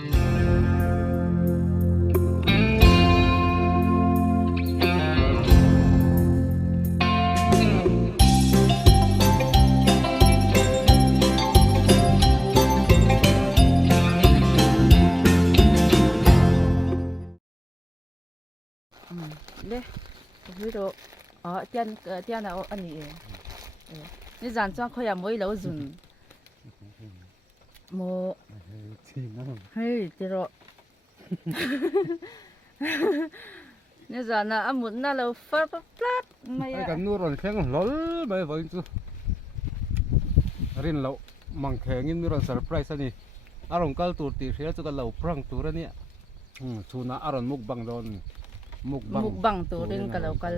เด้พี่โดเตียนเอาอันนี้นี่จานจ้างเขาอยากมวยแล้วจุนโมเฮ้ยเจโรนี่จานน่ะอามุนน่ะเราฟ้าปั๊บไม่อะกันนู่นร้อนแข็งล้อไม่ไหวจุรินเรามังแข็งนี่ร้อนเซอร์ไพรส์นี่อารมณ์กัลตัวตีเสียจุกันเราพรังตัวเนี่ยชูน่าอารมณ์มุกบังโดนมุกบังตัวเรื่องกันแล้วกัน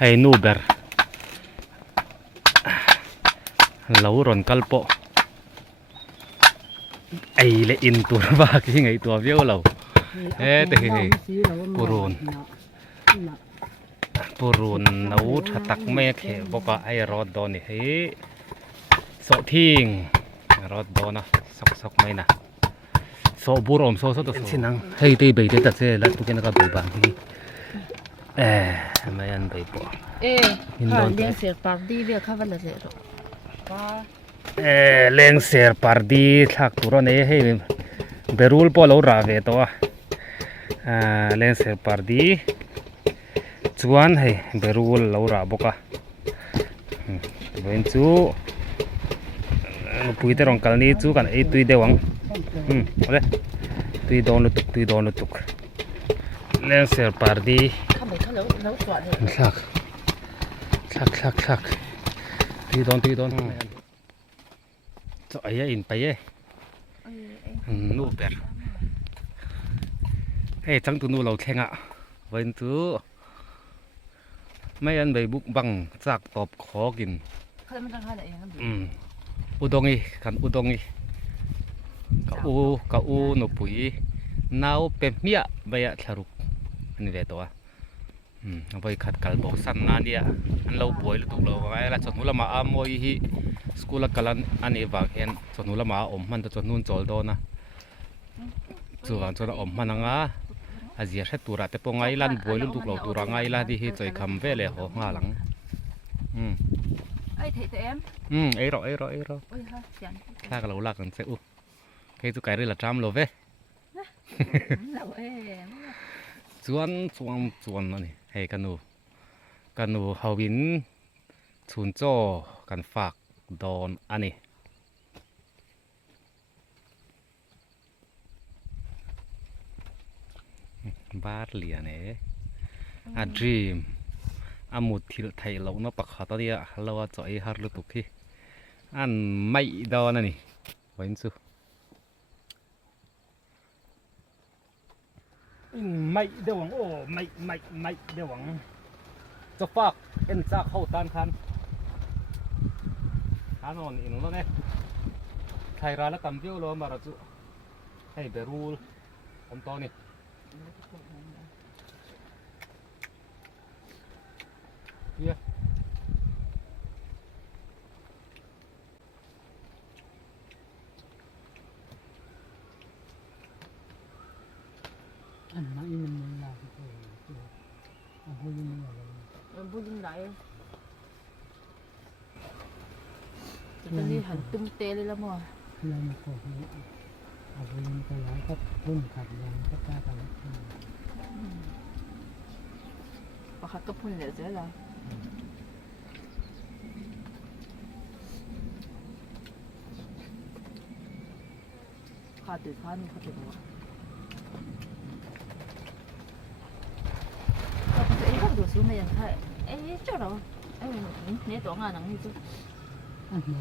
ให้นูเบอร์เราร้อนกัลโปไอเลอินตัวบ้ากี่ไงตัวเบี้ยวเราแต่ปูรุนเราถ้าตักแม่เขบอกว่าไอรอดโดนนี่เฮ้โซทิ้งรอดโดนนะซอกไม่นะโซบูรอมโซตัวสินังให้ตีใบเด็ดเสร็จแล้วตุกันก็ใบบางทีไม่ยันใบปอค่ะเลี้ยงเสียปาร์ตี้เรียกข้าวละเจโรเลี้ยงเสียปาร์ตี้ทักตัวนี้ให้เบรูลพอเราราเวตัวเลี้ยงเสียปาร์ตี้ชวนให้เบรูลเราราบกะเว้นจูปุยเตอร์องกันนี้จูกันไอตุยเดวังอะไรตุยโดนลุตุกเลี้ยงเสียปาร์ตี้ชักตุยโดนจะไอ้อินไปนู่เบอร์เฮ้จังตัวนู่เราแข่งเว้นจูไม่อันใบบุกบังจากตอบขอกินอุดงอีกันอุดงอีกะอูนปุยนาวเป็มเมียใบอะทารุกอันนี้เวตัวเอาไปขัดกัลบอกสันนาเนี่ยอันเราบวยลุกเราไงละจนหัวละมาอามวยฮีสกุลกัลันอันนี้วางเห็นจนหัวละมามันจะจนนู่นจอลโดนะส่วนจนมันนังอาเจียเสตัวระแต่ปงไงลันบวยลุกเราตัวไงละที่ใจคำเวเลยหัวหลังไอ้เทมไอ้รอถ้าเราลักกันเสียใครจะไกลเรื่องละจำเราเว้ชวนนั่นนี่ให้กันนูเฮาวินชุนโจกันฝากโดนอันนี้บาดเหลียเนี่ยดรีมอามุดที่ไทยเราเนาะปักขาตอนนี้เราจะไอ้ฮาร์ลุตุกที่อันไม่โดนนั่นนี่ไว้สู้ไม่เดี๋ยวโอ้ไม่เดี๋ยวจะฝากเอ็นจากเข้าตานคันนอนอินแล้วเนี่ยไทยร้านละกำเดียวเรามาจุให้เบรูลผมตอนนี้เนี่ยอันนั้นมันยากที่สุดพูดยังไงพูดยังไงตอนนี้หันตุ้มเตะเลยละมั้ง ยังก็เอาไปยังไปแล้วก็รุ่นขัดยังก็กล้ากัน ก็คัดก็พุ่นเหลือเยอะเลยขาดตื่นข้านี่เขาตื่นวะเราก็จะไอ้พวกดูซูไม่ยังไงไอ้เจ้าเราไอ้เนี่ยตัวงานหนังนี่จ้ะ อันนี้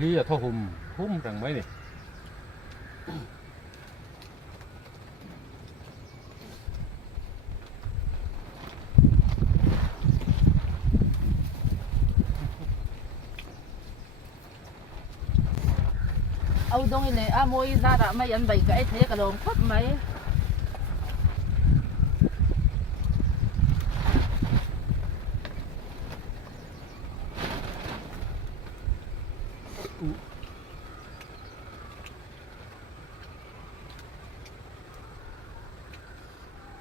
นี่อะท่อหุ่มรังไหมนี่ เอาดงเลยอ่ะมวยน่ารักไม่ยันใบก็ไอ้เทกระโดงพับไหม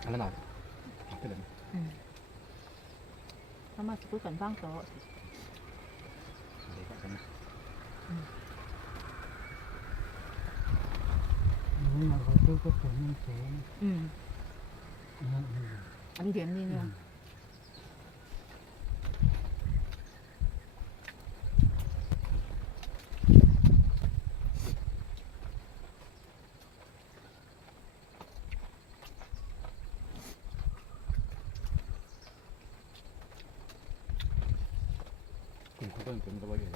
อันนั้นหน่อยเป็นไร ถ้ามาพูดกันบ้างต่อ นี่เราเขาตู้ก็สูงสูง อันเดียนนี่เนี่ยคุณเขาต้องเป็นตัวใหญ่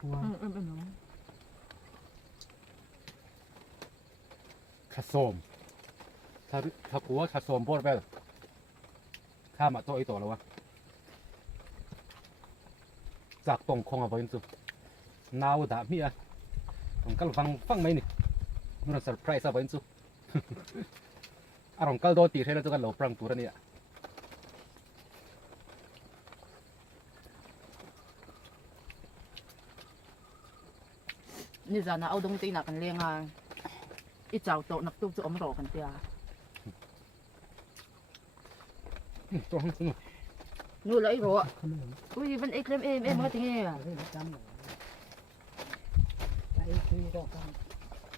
กลัว เป็นน้อง ขัดโสมถ้ากลัวขัดโสมโพดไปข้ามาโตอีตัวแล้ววะจากตรงคงเอาไปอินสุนาวดามีอะผมก็ฟังไหมนี่มันเซอร์ไพรส์เอาไปอินสุอารมณ์ก็โดนตีใช่แล้วตัวกันเหลาปรังตัวนี้อะ นี่จะนะเอาดงตีหนักกันเลี้ยงอ่ะอีเจ้าโตนักตู้จะอมรอกันเตีย ตัวห้องสนุก นู่นเลยรู้อ่ะ ขนม อุ้ยมันเอ็กเลมเอ็มมาถึงไงอ่ะ เรื่องจำเลยไอ้คุยก็กัน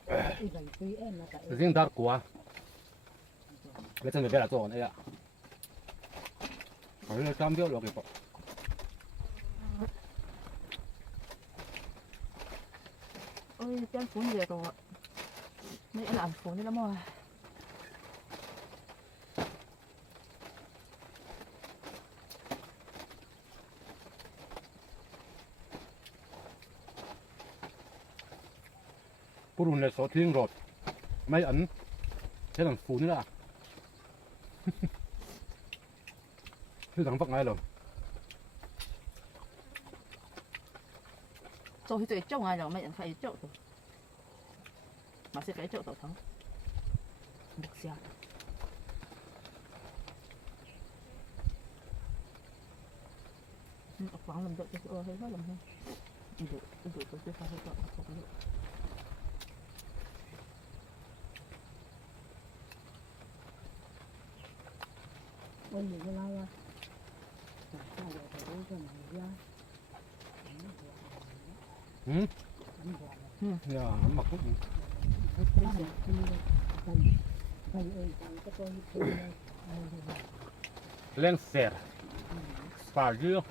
ไอ้ใบคุยเอ็นนะแต่ เรื่องดาร์กว่าแล้วจะไม่เป็นอะไรตัวนี้อะเขาเรียกจำเยอะหรอกไอ้ปะ เอ้ยเจ้าฝนเยอะรู้อ่ะไม่อ่านฝนนี่ละมั้ง ผู้รุนเลยสอทิ้งรถไม่อันใช้หลังฟูนี่ละคือหลังปักไงหรอ 做去最种啊，就咩人可以做到，嘛是可以做到头，木下。khoảng làm được cái hơi hết làm thôi, được cái phải chọn không được. ôi gì cái lao à sao vậy phải đối với này ra เนี่ยหมัก cái gì cái này cái ơi cái tôi cái này เล่งเสียป่าเยอะ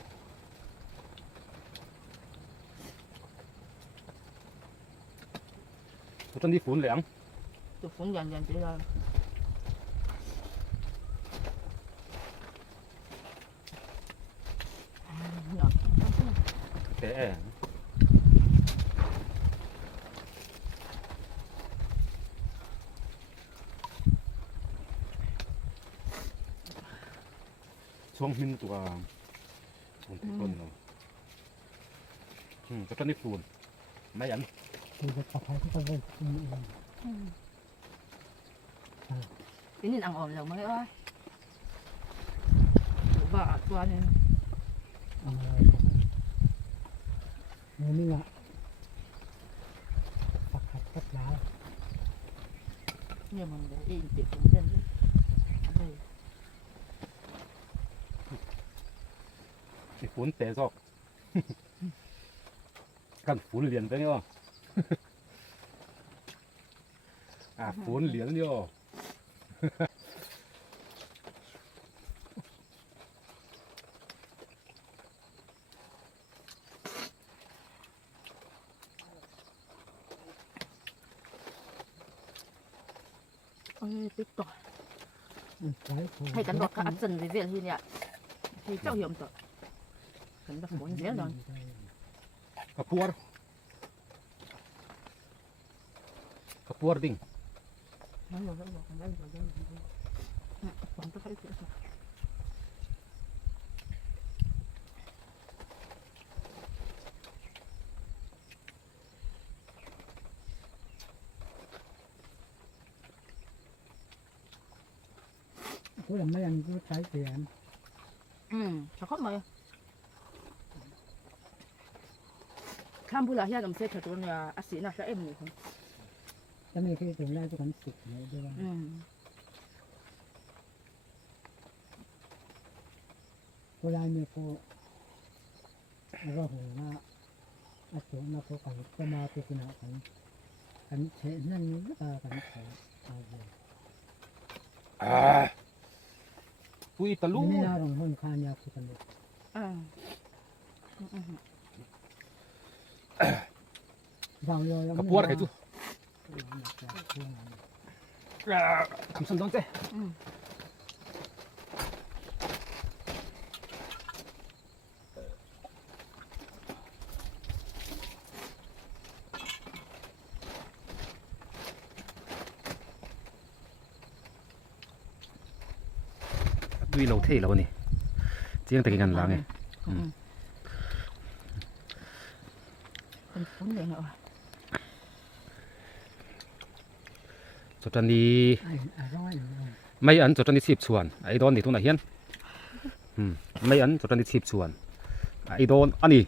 ตอนนี้ฝนเหลือง Tôi phun dần chỉ là nhỏ. แต่ช่วงมินตัวคนที่ต้นเนาะ ก็ต้นนี้ฟูนไม่ยัน คือจะขับไปที่ตะวันตกนี่เอง cái nhìn ăn ổn rồi mấy ơi vợ qua nên นี่ละขับขับแล้ว nhưng mà để in tiệc cũng dân đấy đây ฟูนเตะซอก กันฟูนเหรียญไปเนี่ยฟูนเหรียญเนี่ย ôi tích tỏi ใช้ hay cắn bọt cả ắt dần với việc thì nhỉ thì cháu hiểu tỏi cắn bọt muốn dễ rồi กระปัวกระปัวดิ่ง nó rồi còn tôi thấy chuyện ผู้หลังไม่ยังก็ใช้เสียง chả khóc mày tham bula hiện làm xe thật luôn là ác sĩ nào sẽ em ngủ không จะไม่เคยถึงได้ทุกคนสุดเลยด้วยว่าเวลาเนี่ยพอเราเห็นว่าอาชีพนักการก็มาเป็นขนาดกันเช่นนั้นก็ตากันเฉยอะไร ปุยตะลุ นี่เราลงห้องคานยาสุกันเลยเราโย กระปัวใครจูคำสั่งต้องเจ้ duy lâu thế lâu nè chỉ đang ngăn lá nghe con phun này rồi cho chân đi mấy ấn cho chân đi xịp chuồn ấy đón thì thùng này hiên mấy ấn cho chân đi xịp chuồn ấy đón anh đi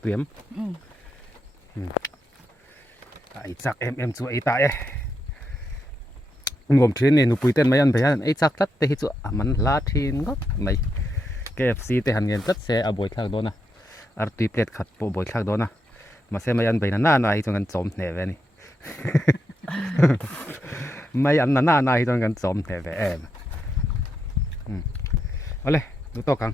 tuyếm ấy chắc em chú ấy tại ngồm trên này nụ bùi tên mấy ăn phải ăn ấy chắc tất tê chỗ mình lá trên ngót mấy KFC tê hàng nghìn tất xe ở buổi thang đó nè RT plate khát bộ buổi thang đó nè mà xe mấy ăn phải nà này cho ngân chóm nè về nè mấy ăn nà này cho ngân chóm nè về em ở đây nụ to căng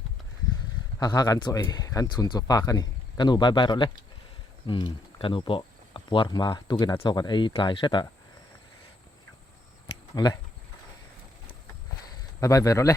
ha gan rồi gan chun cho pha cái này cái nụ bye bye rồi đấy cái nụ bộ buat mà tu cái nào cho cái ấy lại xét à lên bye bye về rồi đấy